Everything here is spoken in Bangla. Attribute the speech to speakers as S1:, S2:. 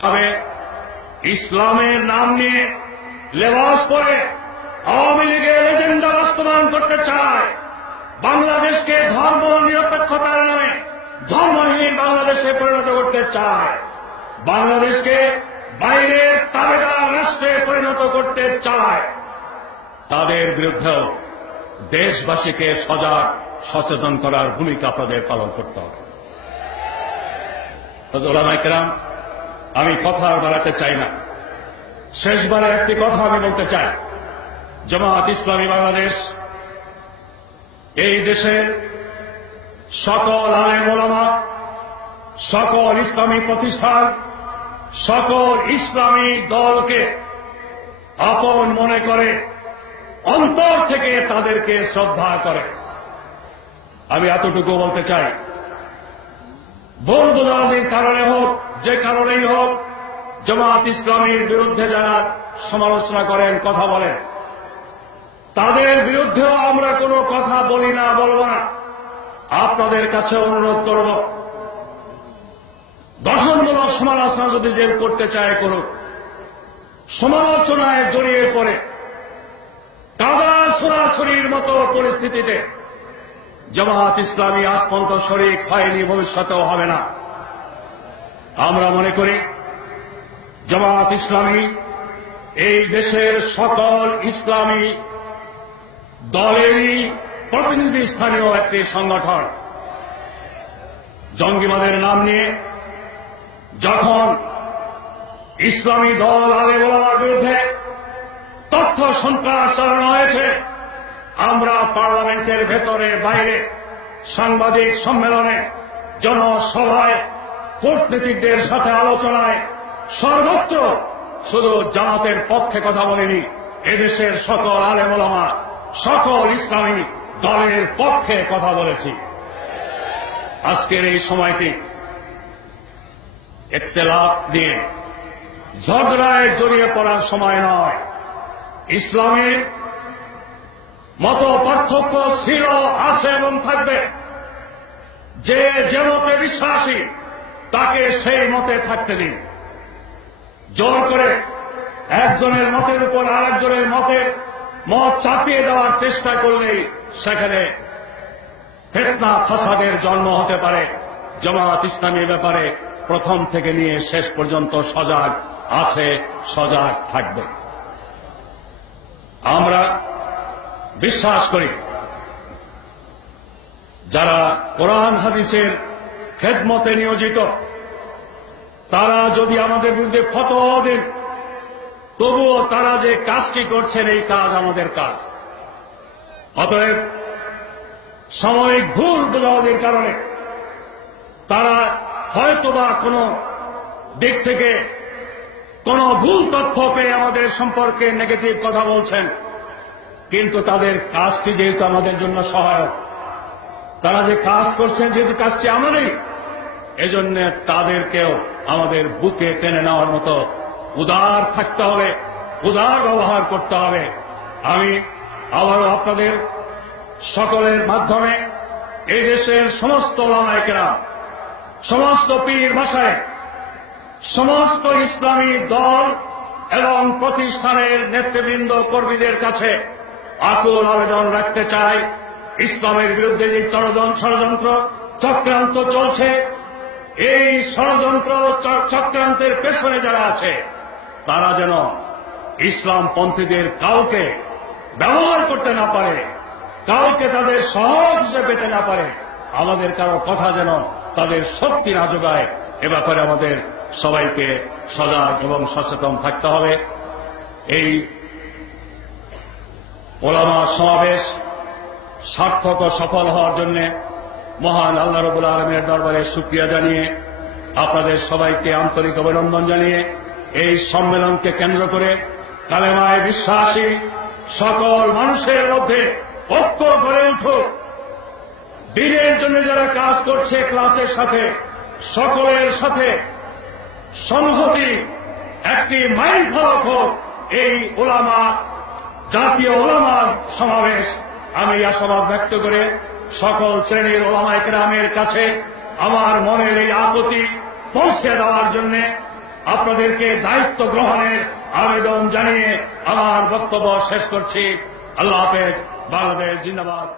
S1: তবে ইসলামের নাম নিয়ে লেবাস পরে আওয়ামী লীগের এজেন্ডা বাস্তবায়ন করতে চায়। বাংলাদেশকে ধর্ম নিরপেক্ষতার নামে ধর্মহীন বাংলাদেশে পরিণত করতে চায়। বাংলাদেশকে বাইরের তাবেদার রাষ্ট্রে পরিণত করতে চায়। তাদের বিরুদ্ধেও দেশবাসীকে সজাগ, সচেতন করার ভূমিকা আপনাদের পালন করতে হবে। ওলামাইকেরাম আমি কথা বাড়াতে চাই না। শেষবারে একটি কথা আমি বলতে চাই। জামাত ইসলামী বাংলাদেশ, এই দেশে সকল আলেম ওলামা, সকল ইসলামী প্রতিষ্ঠান, সকল ইসলামী দলকে আপন মনে করে অন্তর থেকে তাদেরকে শ্রদ্ধা করে। আমি এতটুকু বলতে চাই ভুল বোঝাবুঝির কারণে হোক, যে কারণেই হোক, জমাত ইসলামীর বিরুদ্ধে যারা সমালোচনা করেন, কথা বলেন। তাদের বিরুদ্ধেও আমরা কোনো কথা বলি না, বলব না। আপনাদের কাছে অনুরোধ করব, গঠনমূলক সমালোচনা যদি যে করতে চায় করুক, সমালোচনায় জড়িয়ে পড়ে, কাদা সরাসরির মতো পরিস্থিতিতে জামাত ইসলামী আজ পর্যন্ত শরিক হয়নি ভবিষ্যতেও হবে না। আমরা মনে করি জামাত ইসলামী এই দেশের সকল ইসলামী দলেরই প্রতিনিধি স্থানীয় একটি সংগঠন। জঙ্গিবাদের নাম নিয়ে যখন ইসলামী দল আলেমার বিরুদ্ধে তথ্য সন্ত্রাস চালানো হয়েছে আমরা পার্লামেন্টের ভেতরে, বাইরে সাংবাদিক সম্মেলনে, জনসভায়, কূটনীতিকদের সাথে আলোচনায় সর্বত্র শুধু জামাতের পক্ষে কথা বলেনি, এদেশের সকল আলেমা সকল ইসলামী দলের পক্ষে কথা বলেছি। আজকের এই সময়টি একতেলাপ দিয়ে ঝগড়ায় জড়িয়ে পড়ার সময় নয় ইসলামের মত পার্থক্য ছিল আছে এবং থাকবে। যে যে মতে বিশ্বাসী, তাকে সেই মতে থাকতে দিন। জোর করে একজনের মতের উপর আরেকজনের মতে মত চাপিয়ে দেওয়ার চেষ্টা করলেই সেখানে ফেতনা ফাসাদের জন্ম হতে পারে। জামাত ইসলামী ব্যাপারে প্রথম থেকে নিয়ে শেষ পর্যন্ত সজাগ আছে, সজাগ থাকবে। আমরা বিশ্বাস করি, যারা কোরআন, হাদিসের খেদমতে নিয়োজিত, তারা যদি আমাদের বিরুদ্ধে ফত দেন, তবুও তারা যে কাজটি করছেন, এই কাজ আমাদের কাজ। অতএব সাময়িক ভুল বোঝাবুঝির কারণে তারা হয়তোবা কোনো দিক থেকে কোনো ভুল তথ্য পেয়ে আমাদের সম্পর্কে নেগেটিভ কথা বলছেন। কিন্তু তাদের কাজটি যেহেতু আমাদের জন্য সহায়ক, তারা যে কাজ করছেন যেহেতু কাজটি আমারই, এজন্য তাদেরকেও আমাদের বুকে টেনে নেওয়ার মতো উদার থাকতে হবে, উদার ব্যবহার করতে হবে। আমি আবারও আপনাদের সকলের মাধ্যমে এই দেশের সমস্ত লামায়কেরা সমস্ত পীর ভাষায়, সমস্ত ইসলামী দল এবং প্রতিষ্ঠানের নেতৃবৃন্দ কর্মীদের কাছে আকুল আবেদন রাখতে চাই। ইসলামের বিরুদ্ধে যে ষড়যন্ত্র চক্রান্ত চলছে, এই ষড়যন্ত্র চক্রান্তের পেছনে যারা আছে, তারা যেন ইসলাম পন্থীদের কাউকে ব্যবহার করতে না পারে, কাউকে তাদের সহজ হিসেবে পেতে না পারে, আমাদের কারও কথা যেন তাদের শক্তি না যোগায়, এ ব্যাপারে আমাদের সবাইকে সজাগ এবং সচেতন থাকতে হবে। এই ওলামা সমাবেশ সার্থক ও সফল হওয়ার জন্য মহান আল্লাহ রবুল আলমের দরবারে সুক্রিয়া জানিয়ে আপনাদের সবাইকে আন্তরিক অভিনন্দন জানিয়ে এই সম্মেলনকে কেন্দ্র করে কালেমায় বিশ্বাসী সকল মানুষের মধ্যে ঐক্য গড়ে উঠুক। দিনের জন্য যারা কাজ করছে ক্লাসের সাথে, সকলের সাথে সংহতি একটি মাইল ফলক হোক, এই ওলামা জাতীয় ওলামার সমাবেশ। আমি আশাবাদ ব্যক্ত করে সকল শ্রেণির ওলামায় গ্রামের কাছে আমার মনের এই আপত্তি পৌঁছে দেওয়ার জন্য আপনাদেরকে দায়িত্ব গ্রহণের আবেদন জানিয়ে আমার বক্তব্য শেষ করছি। আল্লাহ হাফেজ, বাংলাদেশ জিন্দাবাদ।